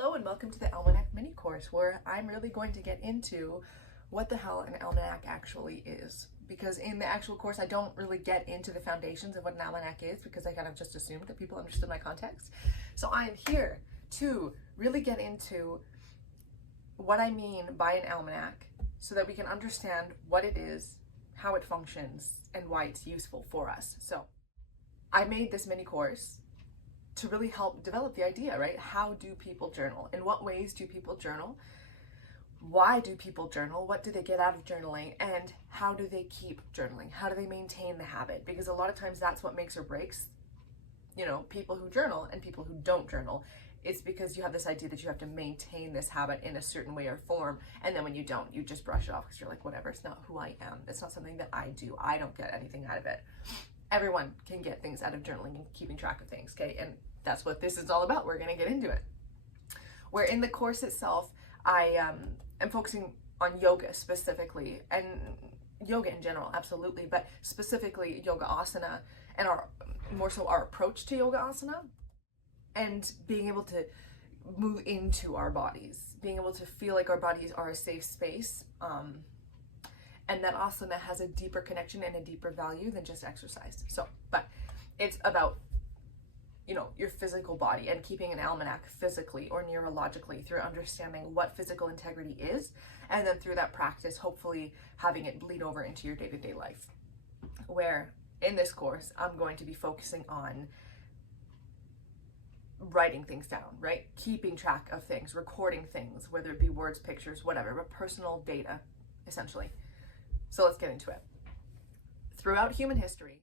Hello and welcome to the Almanac Mini Course, where I'm really going to get into what the hell an almanac actually is. Because in the actual course, I don't really get into the foundations of what an almanac is because I kind of just assumed that people understood my context. So I am here to really get into what I mean by an almanac so that we can understand what it is, how it functions, and why it's useful for us. So I made this mini course to really help develop the idea, right? How do people journal? In what ways do people journal? Why do people journal? What do they get out of journaling? And how do they keep journaling? How do they maintain the habit? Because a lot of times that's what makes or breaks, people who journal and people who don't journal. It's because you have this idea that you have to maintain this habit in a certain way or form. And then when you don't, you just brush it off because you're like, whatever, it's not who I am. It's not something that I do. I don't get anything out of it. Everyone can get things out of journaling and keeping track of things, okay? And that's what this is all about. We're going to get into it. Where in the course itself, I am focusing on yoga specifically, and yoga in general, absolutely, but specifically yoga asana, and more so our approach to yoga asana, and being able to move into our bodies, being able to feel like our bodies are a safe space, and that asana has a deeper connection and a deeper value than just exercise. But it's about your physical body and keeping an almanac physically or neurologically through understanding what physical integrity is, and then through that practice, hopefully having it bleed over into your day-to-day life. Where in this course, I'm going to be focusing on writing things down, right? Keeping track of things, recording things, whether it be words, pictures, whatever, but personal data, essentially. So let's get into it. Throughout human history,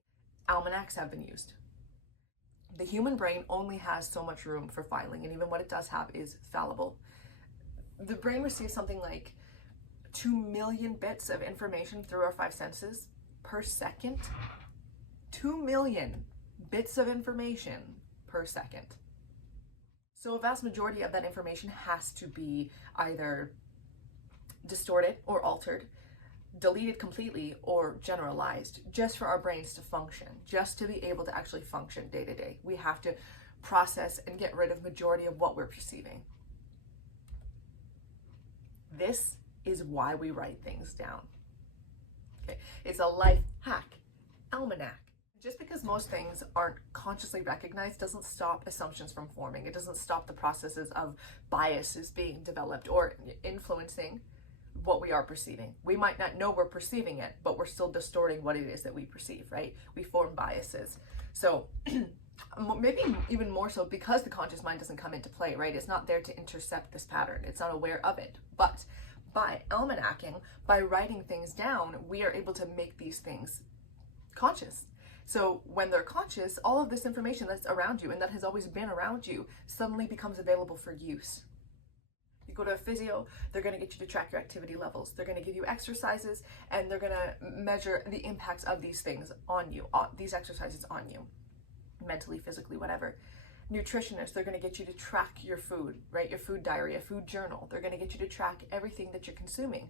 almanacs have been used. The human brain only has so much room for filing, and even what it does have is fallible. The brain receives something like 2 million bits of information through our 5 senses per second. 2 million bits of information per second. So a vast majority of that information has to be either distorted or altered, deleted completely, or generalized, just for our brains to function, just to be able to actually function day to day. We have to process and get rid of majority of what we're perceiving. This is why we write things down. Okay, it's a life hack, almanac. Just because most things aren't consciously recognized doesn't stop assumptions from forming. It doesn't stop the processes of biases being developed or influencing what we are perceiving. We might not know we're perceiving it, but we're still distorting what it is that we perceive, right? We form biases. So maybe even more so because the conscious mind doesn't come into play, right? It's not there to intercept this pattern. It's not aware of it. But by almanacking, by writing things down, we are able to make these things conscious. So when they're conscious, all of this information that's around you and that has always been around you suddenly becomes available for use. You go to a physio, they're going to get you to track your activity levels. They're going to give you exercises, and they're going to measure the impacts of these things on you, these exercises on you, mentally, physically, whatever. Nutritionists, they're going to get you to track your food, right? Your food diary, a food journal. They're going to get you to track everything that you're consuming.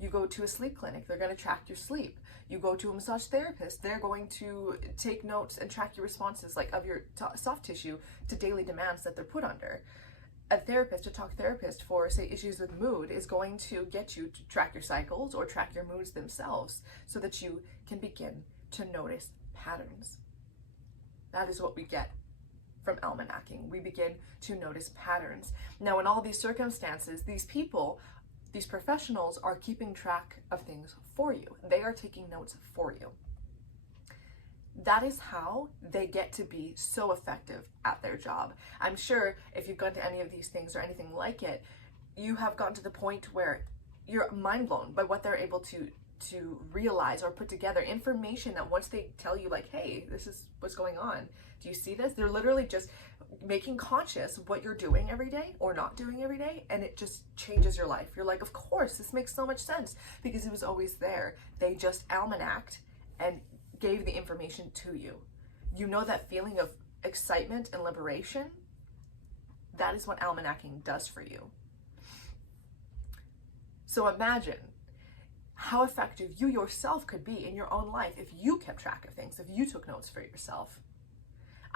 You go to a sleep clinic, they're going to track your sleep. You go to a massage therapist, they're going to take notes and track your responses, like of your soft tissue to daily demands that they're put under. A talk therapist for, say, issues with mood is going to get you to track your cycles or track your moods themselves so that you can begin to notice patterns. That is what we get from almanacking. We begin to notice patterns. Now, in all these circumstances, these professionals are keeping track of things for you. They are taking notes for you. That is how they get to be so effective at their job. I'm sure if you've gone to any of these things or anything like it, you have gotten to the point where you're mind blown by what they're able to realize or put together information that once they tell you, like, hey, this is what's going on. Do you see this? They're literally just making conscious what you're doing every day or not doing every day, and it just changes your life. You're like, of course, this makes so much sense because it was always there. They just almanacked and gave the information to you. You know that feeling of excitement and liberation? That is what almanacking does for you. So imagine how effective you yourself could be in your own life if you kept track of things, if you took notes for yourself.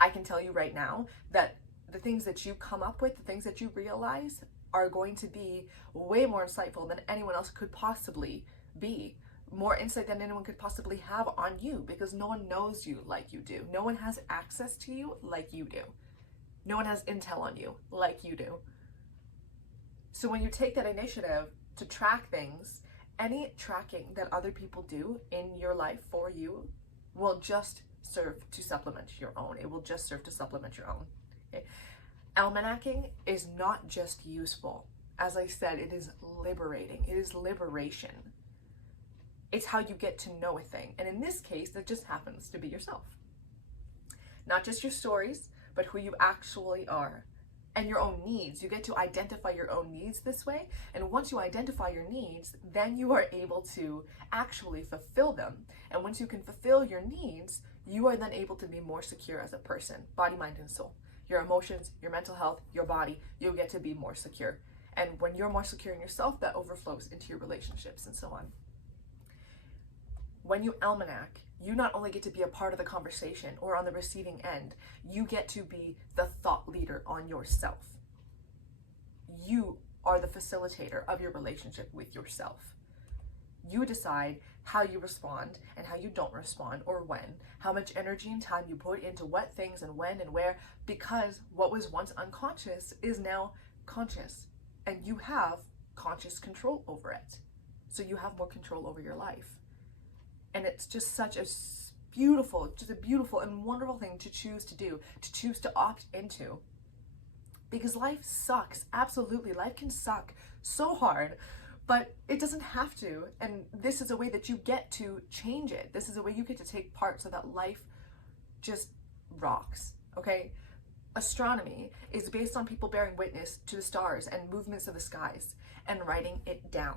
I can tell you right now that the things that you come up with, the things that you realize are going to be way more insightful than anyone else could possibly be. More insight than anyone could possibly have on you, because no one knows you like you do. No one has access to you like you do. No one has intel on you like you do. So when you take that initiative to track things, any tracking that other people do in your life for you will just serve to supplement your own. It will just serve to supplement your own. Okay? Almanacking is not just useful. As I said, it is liberating. It is liberation. It's how you get to know a thing. And in this case, it just happens to be yourself. Not just your stories, but who you actually are. And your own needs. You get to identify your own needs this way. And once you identify your needs, then you are able to actually fulfill them. And once you can fulfill your needs, you are then able to be more secure as a person, body, mind, and soul. Your emotions, your mental health, your body, you'll get to be more secure. And when you're more secure in yourself, that overflows into your relationships and so on. When you almanac, you not only get to be a part of the conversation or on the receiving end, you get to be the thought leader on yourself. You are the facilitator of your relationship with yourself. You decide how you respond and how you don't respond, or when, how much energy and time you put into what things and when and where, because what was once unconscious is now conscious, and you have conscious control over it. So you have more control over your life. And it's just such a beautiful and wonderful thing to choose to do, to choose to opt into. Because life sucks. Absolutely. Life can suck so hard, but it doesn't have to. And this is a way that you get to change it. This is a way you get to take part so that life just rocks. Okay? Astronomy is based on people bearing witness to the stars and movements of the skies and writing it down.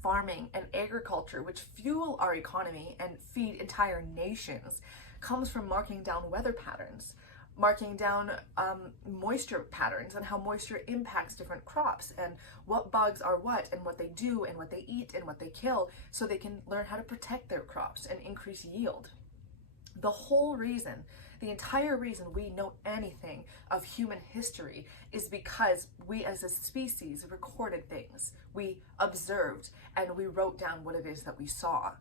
Farming and agriculture, which fuel our economy and feed entire nations, comes from marking down weather patterns, marking down moisture patterns and how moisture impacts different crops and what bugs are what and what they do and what they eat and what they kill, so they can learn how to protect their crops and increase yield. The whole reason, the entire reason we know anything of human history is because we as a species recorded things. We observed and we wrote down what it is that we saw.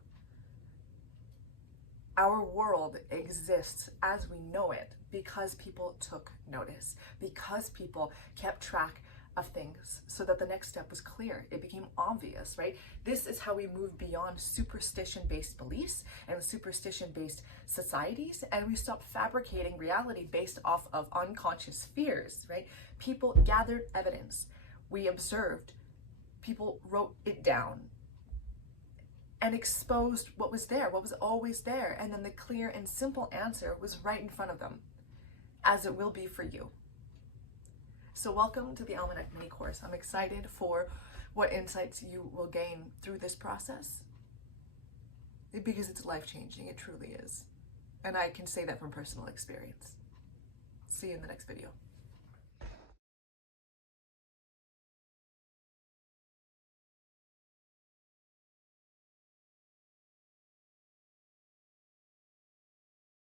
Our world exists as we know it because people took notice, because people kept track of things so that the next step was clear. It became obvious, right? This is how we move beyond superstition-based beliefs and superstition-based societies, and we stop fabricating reality based off of unconscious fears, right? People gathered evidence. We observed. People wrote it down and exposed what was there, what was always there, and then the clear and simple answer was right in front of them, as it will be for you. So welcome to the Almanac Mini Course. I'm excited for what insights you will gain through this process, because it's life-changing. It truly is. And I can say that from personal experience. See you in the next video.